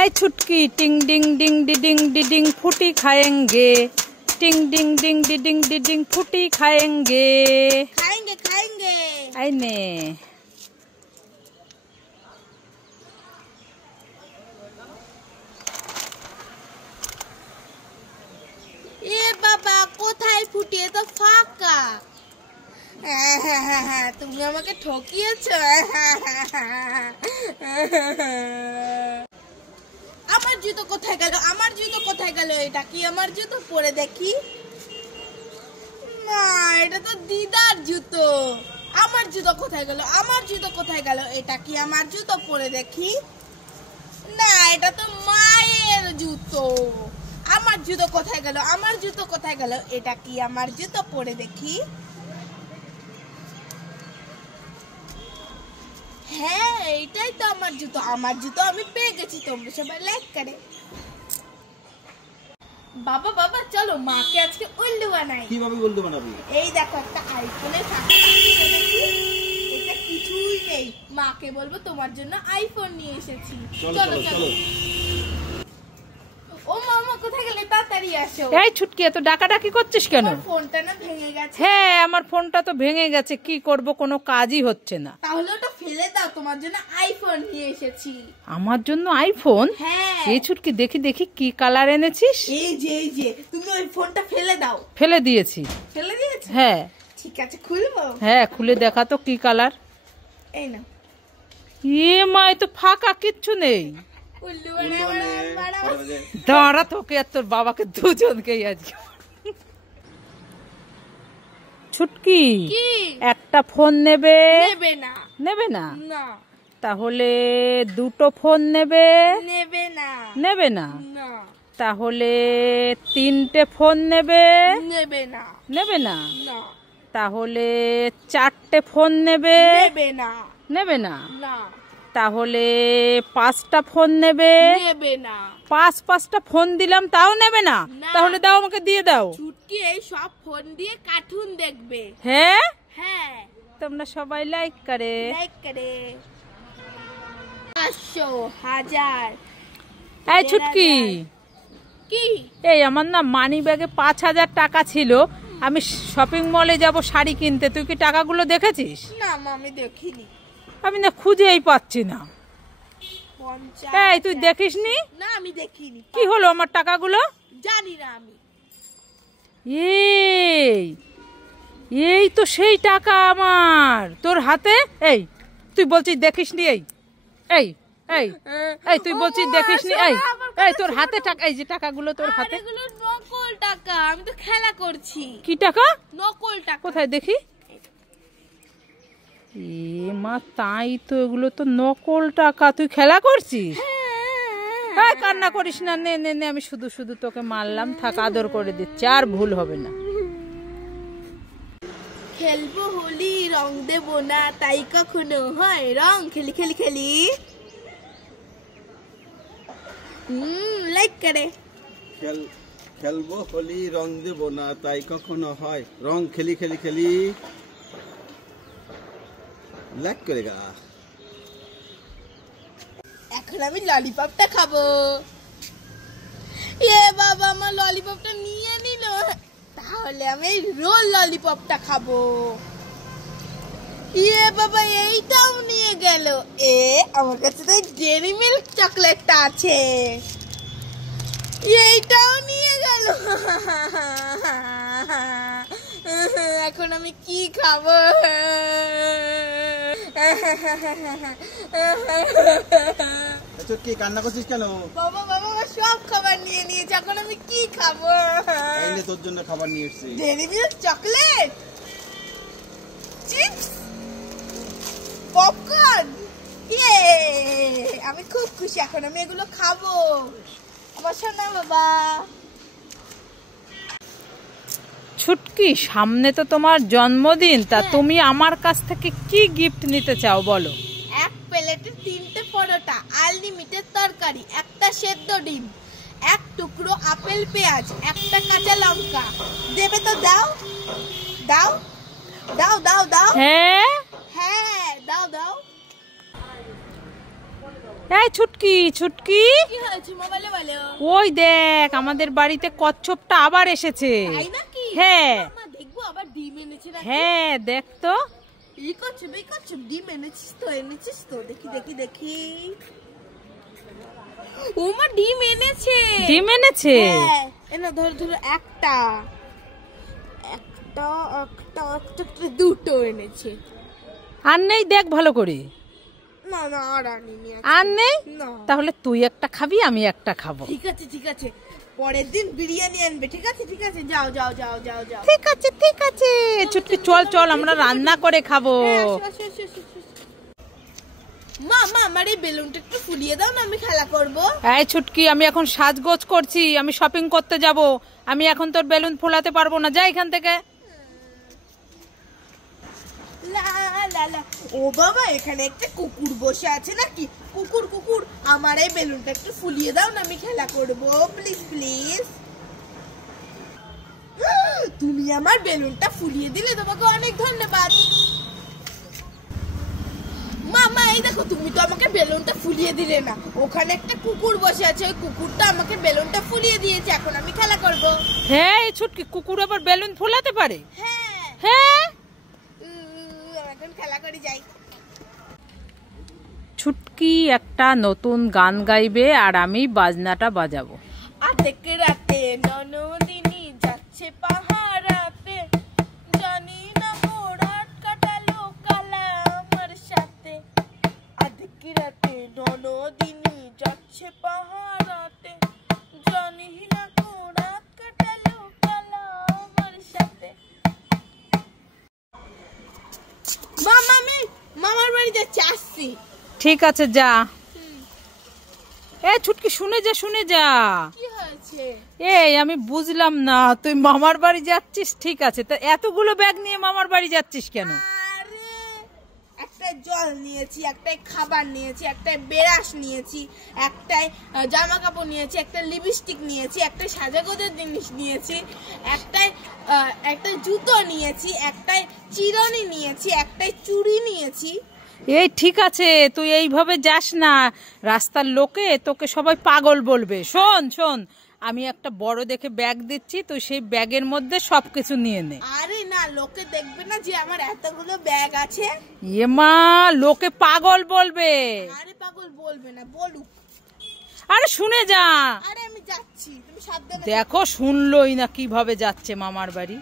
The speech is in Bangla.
ऐ छुटकी टिंग डिंग डिंग डिडिंग डिडिंग फूटी खाएंगे, टिंग डिंग डिंग डिडिंग डिडिंग फूटी खाएंगे। खाएंगे खाएंगे आई ने এ বাবা কোথায় ফুটিয়ে তো ফাঁকা। তুমি আমাকে ঠকিয়েছো। আমার জুতো কোথায় গেল, আমার জুতো কোথায় গেল? এটা কি আমার জুতো? পরে দেখি। না, এটা তো দিদার জুতো। আমার জুতো কোথায় গেল, আমার জুতো কোথায় গেল? এটা কি আমার জুতো? পরে দেখি। না, এটা তো মায়ের জুতো। আমার জুতো কোথায় গেল, আমার জুতো কোথায় গেল? এটা কি আমার জুতো? পরে দেখি। হ্যাঁ, এটাই তো আমার জুতো। আমার জুতো আমি পেয়ে গেছি। তোমরা সবাই লাইক করে। বাবা বাবা চলো মাকে আজকে উল্লু বানাই। কিভাবে উল্লু বানাবি? এই দেখো একটা আইফোনের টাকা, এটা কিছুই নেই। মাকে বলবো তোমার জন্য আইফোন নিয়ে এসেছি। চলো চলো। ও মামা কোথায় গেলে? তাড়াতাড়ি আসো। এই ছুটকি এত ডাকাডাকি করছিস কেন? ফোনটা না ভেঙে গেছে। হ্যাঁ, আমার ফোনটা তো ভেঙে গেছে, কি করব, কোনো কাজই হচ্ছে না। তাহলে ওটা ফেলে দাও, তোমার জন্য আইফোন নিয়ে এসেছি। আমার জন্য আইফোন? হ্যাঁ। এই ছুটকি দেখি দেখি কি কালার এনেছিস। এই যে তুমি ওই ফোনটা ফেলে দাও। ফেলে দিয়েছি। ফেলে দিয়েছি? হ্যাঁ। ঠিক আছে, খুলবো? হ্যাঁ, খুলে দেখা তো কি কালার। এই না। এ মা, তো ফাঁকা, কিচ্ছু নেই। উল্লু দাঁড়া, তোকে আর তোর বাবাকে দুজনকেই আজকে। ছুটকি একটা ফোন নেবে? নেবে না। নেবে না? না। তাহলে দুটো ফোন নেবে? নেবে না। নেবে না? না। তাহলে তিনটে ফোন নেবে? নেবে না। নেবে না? না। তাহলে চারটে ফোন নেবে? নেবে না। নেবে না? না। তাহলে পাঁচটা ফোন নেবে? নেবে না। পাঁচটা ফোন দিলাম তাও নেবে না? তাহলে দাও, আমাকে দিয়ে দাও। ছুটকি এই সব ফোন দিয়ে কার্টুন দেখবে। হ্যাঁ হ্যাঁ, তোমরা সবাই লাইক করে। লাইক করে। 500 1000। এই ছুটকি, কি? এই আমার না মানি ব্যাগে 5000 টাকা ছিল, আমি শপিং মলে যাব শাড়ি কিনতে, তুই কি টাকাগুলো দেখেছিস? না আমি দেখিনি। আমি না খুঁজেই পাচ্ছি না। 50। এই তুই দেখিসনি? না আমি দেখিনি। কি হলো আমার টাকাগুলো? জানি না আমি। এই তো সেই টাকা আমার তোর হাতে। এই তুই বলছিস দেখিসনি? এই এই এই এই তুই বলছিস দেখিসনি? এই তোর হাতে টাকা, এই যে টাকাগুলো তোর হাতে। এগুলো নকল টাকা, আমি তো খেলা করছি। কি টাকা? নকল টাকা। কোথায় দেখি? এ মা, তাই তো, এগুলো তো নকল টাকা, তুই খেলা করছিস? হ্যাঁ, কান্না করিস না, নে নে নে, আমি শুধু শুধু তোকে মারলাম, থাক, আদর করে দিচ্ছি, আর ভুল হবে না। খেলবো হোলি, রং দেবো না, তাই কখনো হয়? রং খেলি খেলি খেলি। লাইক করে। খেলবো হোলি, রং দেবো না, তাই কখনো হয়? রং খেলি খেলি খেলি। লাইক করেগা। এখন আমি ললিপপটা খাবো। এ বাবা, আমার ললিপপটা নিয়ে নিল। তাহলে আমি রোল ললিপপটা খাবো। এ বাবা, এইটাও নিয়ে গেল। আমার কাছে তো ডেরি মিল্ক চকলেটটা আছে। এইটাও নিয়ে গেল। এখন আমি কি খাবো? কি কান্না করছিস কেন? বাবা বাবা, সব খাবার নিয়ে নিয়েছে, এখন আমি কি খাবো? তোর জন্য খাবার নিয়ে এসেছি। Dairy Milk chocolate, chips, popcorn. আমি খুব খুশি, এখন আমি এগুলো খাবো। আমার সোনা বাবা। ছুটকি, সামনে তো তোমার জন্মদিন, তা তুমি আমার কাছ থেকে কি গিফট নিতে চাও বলো? এক প্লেটে 3টে পরোটা, আনলিমিটেড তরকারি, একটা সেদ্ধ ডিম, এক টুকরো আপেল পেঁয়াজ, একটা কাঁচা লঙ্কা। দেবে তো দাও। দাও দাও দাও দাও। হ্যাঁ হ্যাঁ, দাও দাও। এই ছুটকি ছুটকি, কি হয়েছে মোবাইলে বলো? ওই দেখ আমাদের বাড়িতে কচ্ছপটা আবার এসেছে। তাই নাকি? হ্যাঁ মা দেখবো আবার ডিম এনেছে নাকি? হ্যাঁ দেখ তো। এই করছে ডিম এনেছিস তো দেখি দেখি দেখি। ও মা ডিম এনেছে। ডিম এনেছে? হ্যাঁ এনা ধরো ধরো একটা একটা একটা একটা দুটো এনেছে। আর নেই দেখ ভালো করে। না না আর আনিনি আর নেই? না। তাহলে তুই একটা খাবি আমি একটা খাবো। ঠিক আছে পরের দিন বিরিয়ানি আনবে। ঠিক আছে যাও যাও যাও যাও যাও। ঠিক আছে ছুটকি চল চল আমরা রান্না করে খাবো। হ্যাঁ, আসো। মা আমার এই বেলুনটা একটু ফুলিয়ে দাও না, আমি খেলা করব। এই ছুটকি আমি এখন সাজগোজ করছি, আমি শপিং করতে যাব, আমি এখন তোর বেলুন ফোলাতে পারবো না, যা এখান থেকে। লা লা লা। ও বাবা এখানে একটা কুকুর বসে আছে নাকি? কুকুর আমার এই বেলুনটা একটু ফুলিয়ে দাও না, আমি খেলা করব। প্লিজ তুমি আমার বেলুনটা ফুলিয়ে দিলে, তোমাকে অনেক ধন্যবাদ। মামা এই দেখো, তুমি তো আমাকে বেলুনটা ফুলিয়ে দিলে না। ওখানে একটা কুকুর বসে আছে, ওই কুকুরটা আমাকে বেলুনটা ফুলিয়ে দিয়েছে, এখন আমি খেলা করব। হ্যাঁ এই ছুটকি কুকুর আবার বেলুন ফোলাতে পারে? হ্যাঁ হ্যাঁ এখন খেলা করে যাই। ছুটকি একটা নতুন গান গাইবে আর আমি বাজনাটা বাজাবো। আধেক রাতে ননদিনী যাচ্ছে পাহাড়াতে, জানি না মোড়াট কাটালো কালা আমার সাথে। আধেক রাতে ননদিনী যাচ্ছে পাহাড়াতে, জানি না মোড়াট কাটালো কালা আমার সাথে। মামা আমি মামার বাড়ি যাচ্ছি, আসছি। ঠিক আছে যা। এ ছুটকি শুনে যা। কি হয়েছে? এই আমি বুঝলাম না, তুই মামার বাড়ি যাচ্ছিস ঠিক আছে, তা এতগুলো ব্যাগ নিয়ে মামার বাড়ি যাচ্ছিস কেন? আরে একটা জল নিয়েছি, একটা খাবার নিয়েছি, একটা ব্রাশ নিয়েছি, একটা জামা কাপড় নিয়েছি, একটা লিপস্টিক নিয়েছি, একটা সাজাগোজের জিনিস নিয়েছি, একটা জুতো নিয়েছি, একটা চিরুনি নিয়েছি, একটা চুড়ি নিয়েছি। এই ঠিক আছে তুই এইভাবে যাস না, রাস্তার লোকে তোকে সবাই পাগল বলবে। শোন আমি একটা বড় দেখে ব্যাগ দিচ্ছি, তুই সেই ব্যাগের মধ্যে সবকিছু নিয়ে নে। আরে না, লোকে দেখবে না যে আমার এতগুলো ব্যাগ আছে। এ মা লোকে পাগল বলবে। আরে পাগল বলবে না, বলুক। আরে শুনে যা। আরে আমি যাচ্ছি, তুমি সাবধানে। দেখো শুনলই না কিভাবে যাচ্ছে মামার বাড়ি।